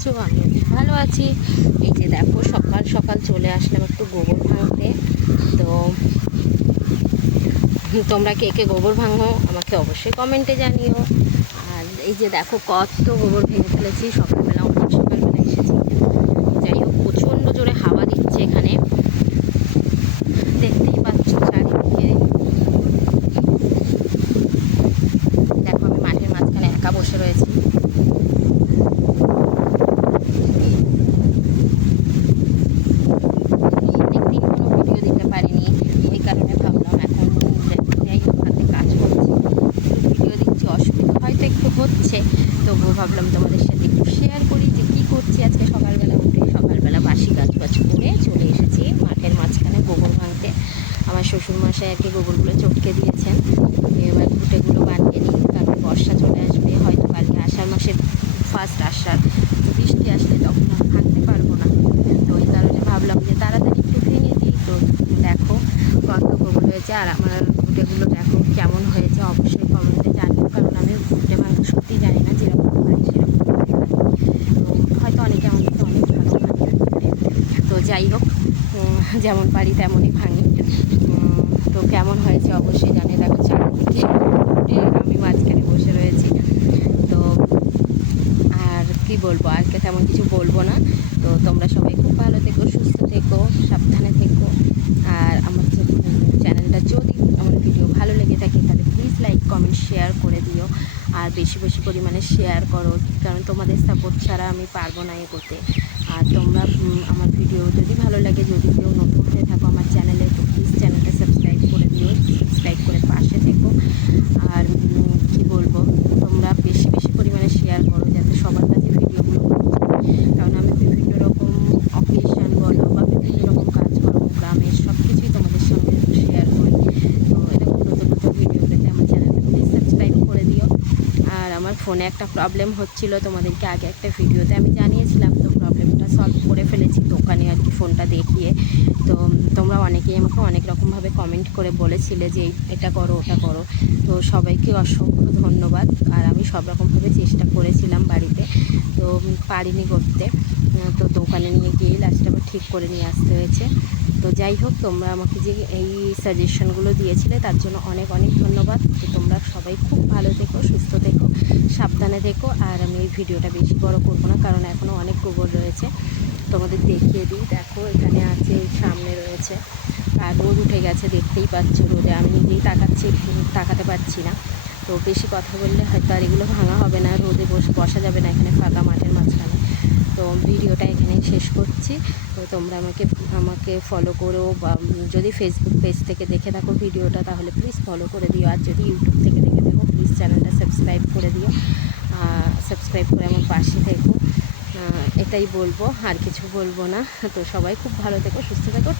আছো? আমিও খুব ভালো আছি। এই যে দেখো সকাল সকাল চলে আসলাম একটু গোবর ভাঙতে। তো তোমরা কে কে গোবর ভাঙো আমাকে অবশ্যই কমেন্টে জানিও। আর এই যে দেখো কত গোবর ভেঙে ফেলেছি, সকালবেলা অনেক সকালবেলা এসেছি। যাই হোক, প্রচণ্ড জোরে হাওয়া দিচ্ছে এখানে, দেখতেই পাচ্ছ চারিদিকে। দেখো আমি মাঠের মাঝখানে একা বসে রয়েছি। অনেকদিন কোনো ভিডিও দিতে পারিনি, ওই কারণে ভাবলাম এখন যাই হোক হাতে কাজ করছি, ভিডিও দিচ্ছি, অসুবিধা হয়তো একটু হচ্ছে, তবুও ভাবলাম তোমাদের সাথে একটু শেয়ার করি যে কী করছি আজকে। সকালবেলা উঠে সকালবেলা বাসি কাজ বাজ করে চলে এসেছি মাঠের মাঝখানে গোবর ভাঙতে। আমার শ্বশুরমশাই আর কি গোবরগুলো চটকে দিয়েছেন, এবার ঘুঁটেগুলো বানিয়ে নিই, কারণ বর্ষা চলে আসবে, হয়তো কালকে আষাঢ় মাসের ফার্স্ট আষাঢ়, তো বৃষ্টি আসলে তখন আর ভাঙতে পারবো না। তো ওই কারণে ভাবলাম যে তাড়াতাড়ি একটু ভেঙে দিই। তো দেখো কত গোবর হয়েছে, আর আমার ঘুঁটেগুলো দেখো কেমন হয়েছে অবশ্যই কমেন্টে জানিও, কারণ আমি ঘুঁটে ভাঙতে সত্যিই জানি না, যেরকম পারি সেরকম ভাঙি। তো হয়তো অনেকে আমাকে অনেক ভালো ভাঙে। তো যাই হোক, যেমন পারি তেমনই ভাঙি। তো কেমন হয়েছে অবশ্যই জানি। দেখো চারিদিকে আমি মাঝখানে বসে রয়েছি। তো আর কি বলবো, আজকে তেমন কিছু বলবো না। তো তোমরা সবাই খুব ভালো থেকো, সুস্থ থেকো, সাবধানে থেকো। আর আমার চ্যানেলটা যদি আমার ভিডিও ভালো লেগে থাকে তাহলে প্লিজ লাইক কমেন্ট শেয়ার করে দিও, আর বেশি বেশি পরিমাণে শেয়ার করো, কারণ তোমাদের সাপোর্ট ছাড়া আমি পারবো না এগোতে। আর তোমরা আমার ভিডিও যদি ভালো লাগে, যদি কেউ নতুন হয়ে থাকো আমার চ্যানেলে, তো প্লিজ চ্যানেলটা সাবস্ক্রাইব করে দিও, সাবস্ক্রাইব করে পাশে থেকো। আর কি বলবো, তোমরা বেশি বেশি পরিমাণে শেয়ার করো যাতে সবার কাছে ভিডিওগুলো পৌঁছায়, কারণ আমি বিভিন্ন রকম অকেশান বলো বা বিভিন্ন রকম কাজকর্ম গ্রামের সব কিছুই তোমাদের সঙ্গে শেয়ার করি। তো এরকম নতুন নতুন ভিডিও পেতে আমার চ্যানেলটা প্লিজ সাবস্ক্রাইব করে দিও। আর আমার ফোনে একটা প্রবলেম হচ্ছিলো, তোমাদেরকে আগে একটা ভিডিওতে আমি জানিয়েছিলাম, তো প্রবলেমটা সলভ করে ফেলেছি দোকানে আর কি ফোনটা দেখিয়ে। তো তোমরা অনেকেই আমাকে অনেক রকমভাবে কমেন্ট করে বলেছিলে যে এটা করো ওটা করো, তো সবাইকে অসংখ্য ধন্যবাদ। আর আমি সব রকমভাবে চেষ্টা করেছিলাম বাড়িতে, তো পারিনি করতে, তো দোকানে নিয়ে গিয়েই লাস্টে আবার ঠিক করে নিয়ে আসতে হয়েছে। তো যাই হোক, তোমরা আমাকে যে এই সাজেশনগুলো দিয়েছিলে তার জন্য অনেক অনেক ধন্যবাদ। তো তোমরা সবাই খুব ভালো থেকো, সুস্থ থেকো, সাবধানে থেকো। আর আমি এই ভিডিওটা বেশি বড় করবো না, কারণ এখনও অনেক গোবর রয়েছে, তোমাদের দেখিয়ে দিই। দেখো এখানে আছে, সামনে রয়েছে, আর রোদ উঠে গেছে দেখতেই পাচ্ছ, রোদে আমি নিজেই তাকাতে পারছি না। তো বেশি কথা বললে হয়তো আর এগুলো ভাঙা হবে না, রোদে বসা যাবে না এখানে ফাঁকা মাঠের মাঝখানে। তো ভিডিওটা এখানেই শেষ করছি। তো তোমরা আমাকে ফলো করো, বা যদি ফেসবুক পেজ থেকে দেখে থাকো ভিডিওটা তাহলে প্লিজ ফলো করে দিও, আর যদি ইউটিউব থেকে দেখে থাকো প্লিজ চ্যানেলটা সাবস্ক্রাইব করে দিও, সাবস্ক্রাইব করে আমার পাশে থেকো। এটাই বলবো, আর কিছু বলবো না। তো সবাই খুব ভালো থেকো, সুস্থ থেকো।